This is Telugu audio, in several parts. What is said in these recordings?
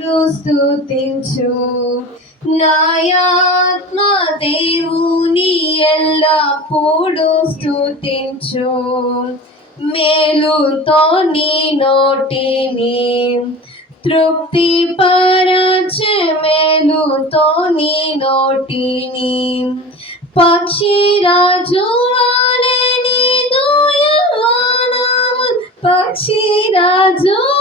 స్తుతించు. నాయాత్మ దేవుని ఎల్లప్పుడూ స్థుతించు మేలుతో నీ నోటిని తృప్తి పరచే మేలుతో నీ నోటిని పక్షిరాజు వాలే నీదు యవ్వనము పక్షిరాజు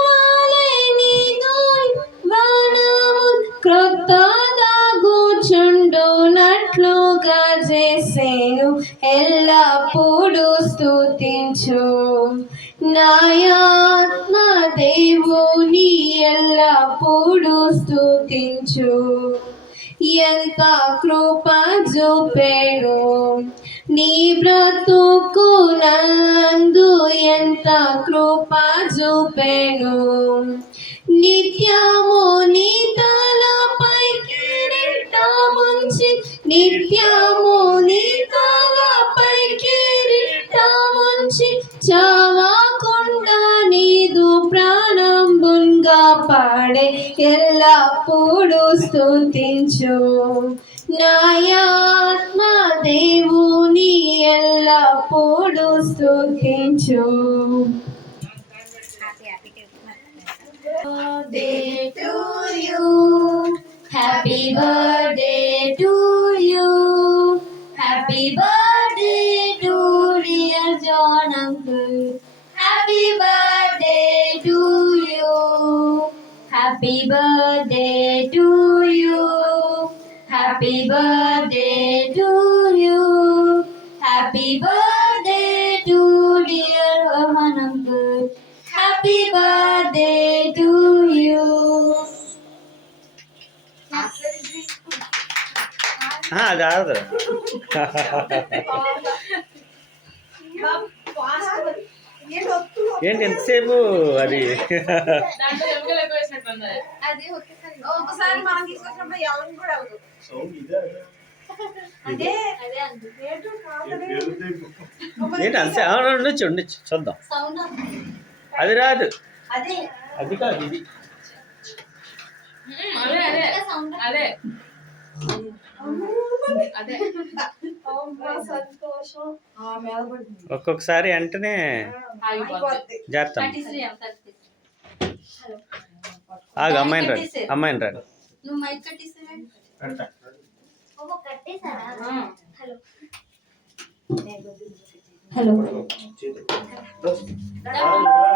కూర్చుండునట్లుగా చేసేను ఎల్లప్పుడూ స్థుతించు నాయాత్మ దేవుని ఎల్లప్పుడూ స్థుతించు ఎంత కృప చూపేను నీ బ్రతుకు నందు ఎంత కృప చూపేను. నిత్యము నీ నిత్యము నీతోగా తలపై కిరీటముంచి చావకుండా నీదు ప్రాణంబుంగా పాడే ఎల్లప్పుడూ స్తుతించు నాయాత్మ దేవుని ఎల్లప్పుడూ ఎల్లప్పుడు Happy birthday to you. Happy birthday to you. Birthday to dear John Uncle. Happy birthday to you. Happy birthday to you. Happy birthday to you. Happy birthday to dear Rohan Uncle. Happy birthday అది ఆడదు. ఏంటి ఎంతసేపు అది? ఏంటి అంతే? ఉండొచ్చు ఉండొచ్చు. చూద్దాం. సౌండ్ అది రాదు. అదే. అది కాదు ఇది. అదే. అదే. సంతోషం. ఒక్కొక్కసారి వెంటనే ఆగిపోద్ది. జాగ్రత్త. ఆగు అమ్మాయిని రాడు. అమ్మాయిని రాడు. నువ్వు మైక్ కట్టేసారా. హలో. హలో.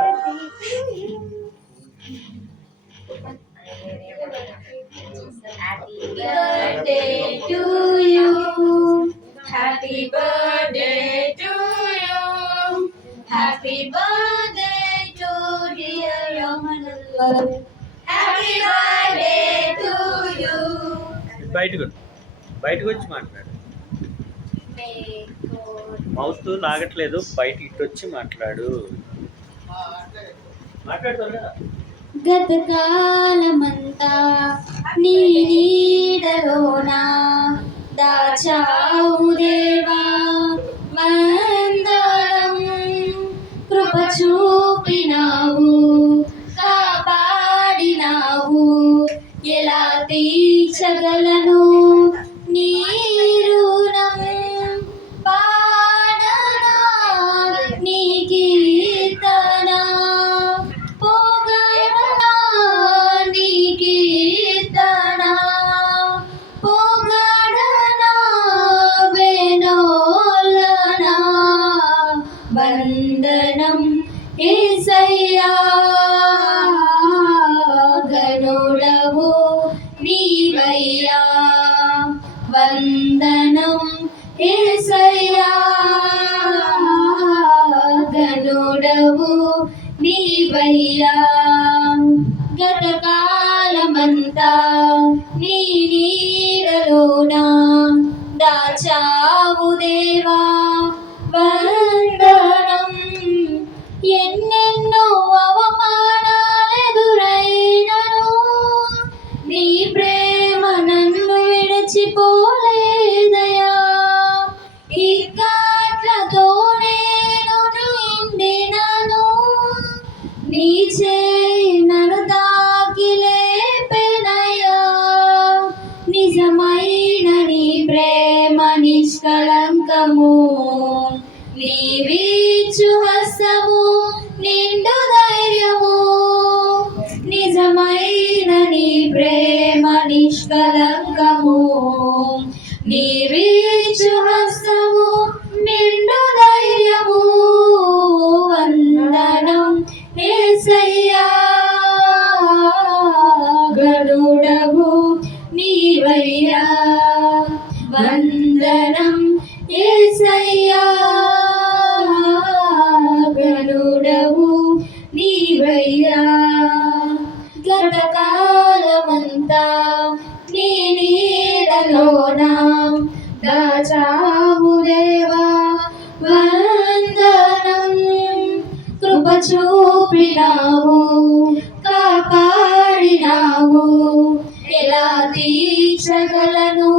బయటకు బయటకు వచ్చి మాట్లాడు. మౌత్ లాగట్లేదు బయట ఇటు వచ్చి మాట్లాడు. మాట్లాడుతుందా గతకాలమంతా నీ నీడలోనా దాచావు దేవా? గనుడవు నీవయ్యా గతకాలమంతా నీ నీడలోన దాచావు దేవా వందనం ఎన్నెన్నో అవమానాలెదురైనను నీ ప్రేమ నన్ను విడిచిపోలేదయా ధైర్యము నీవీచు హస్తము నిండు ధైర్యము. నిజమైన నీ ప్రేమ నిష్కలంకము. నీవీచు హస్తము నిండు ధైర్యము. వందనం ఏసయ్యా గరుడవు నీవయ్యా. వందనం నీడలోన దాచావు దేవా. వందనం కృప చూపినావు కాపాడినావు ఎలా తీర్చగలను?